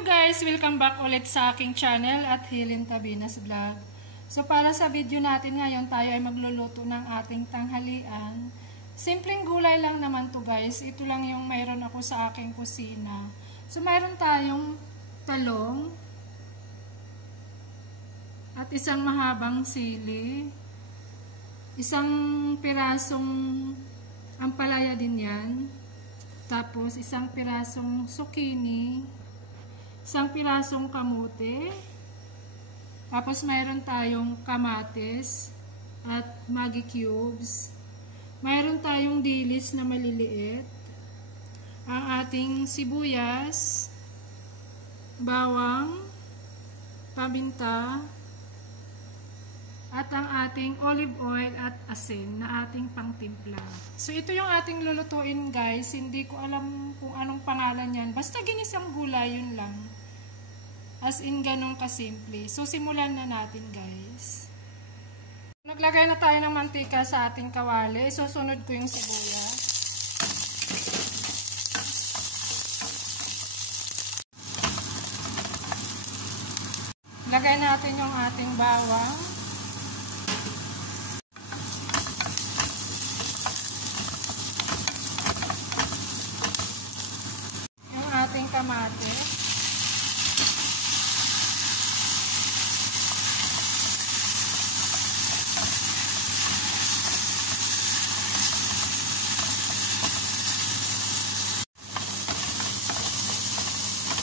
Hello guys! Welcome back ulit sa aking channel at Helen Tabinas Vlog. So para sa video natin ngayon, tayo ay magluluto ng ating tanghalian. Simpleng gulay lang naman to guys. Ito lang yung mayroon ako sa aking kusina. So mayroon tayong talong at isang mahabang sili. Isang pirasong ampalaya din yan. Tapos isang pirasong zucchini. Isang pirasong kamote. Tapos mayroon tayong kamatis at Maggi cubes. Mayroon tayong dilis na maliliit. Ang ating sibuyas, bawang, paminta, at ang ating olive oil at asin na ating pangtimpla. So ito yung ating lulutuin guys. Hindi ko alam kung anong pangalan yan. Basta ginisang gulay, yun lang. As in ganun kasimple. So simulan na natin guys. Naglagay na tayo ng mantika sa ating kawali. Susunod ko yung sibuyas. Lagay natin yung ating bawang. Ating kamatis.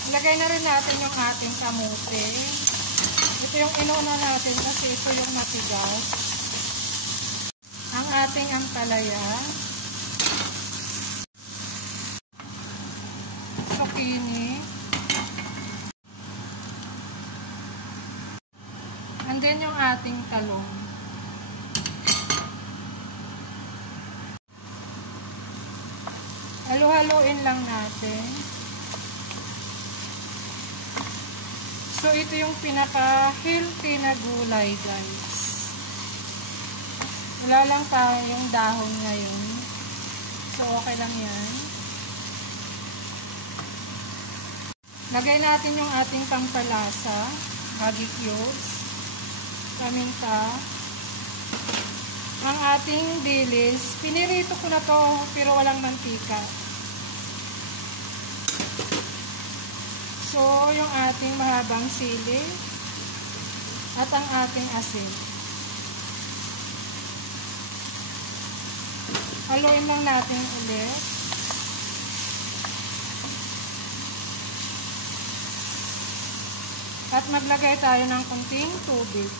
Ilagay na rin natin yung ating kamote. Ito yung inuna natin kasi ito yung matigas. Ang ating ampalaya. Zucchini. And then yung ating talong. Halo-haloin lang natin. So ito yung pinaka-healthy na gulay guys. Wala lang tayong dahon ngayon. So okay lang yan. Lagay natin yung ating pampalasa, Maggi cubes, paminta, ang ating dilis. Pinirito ko na to pero walang mantika. So, yung ating mahabang sili at ang ating asin. Haluin lang natin ulit. At maglagay tayo ng konting tubig.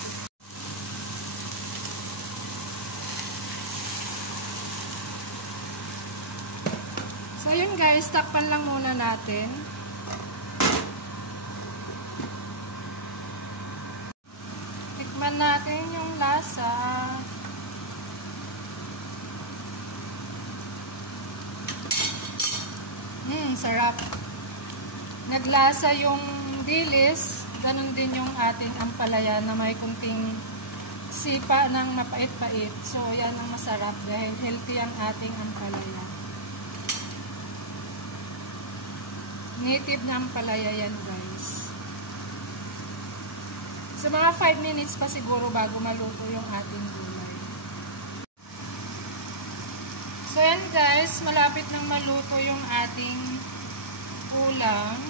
So yun guys, takpan lang muna natin. Tikman natin yung lasa. Sarap. Naglasa yung dilis. Ganon din yung ating ampalaya na may kunting sipa ng mapait-pait. So, yan ang masarap dahil healthy ang ating ampalaya. Native na ampalaya yan, guys. So, mga 5 minutes pa siguro bago maluto yung ating gulay. So, yan guys. Malapit nang maluto yung ating ulam.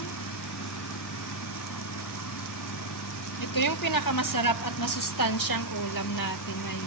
Ito yung pinakamasarap at masustansyang ulam natin ngayon.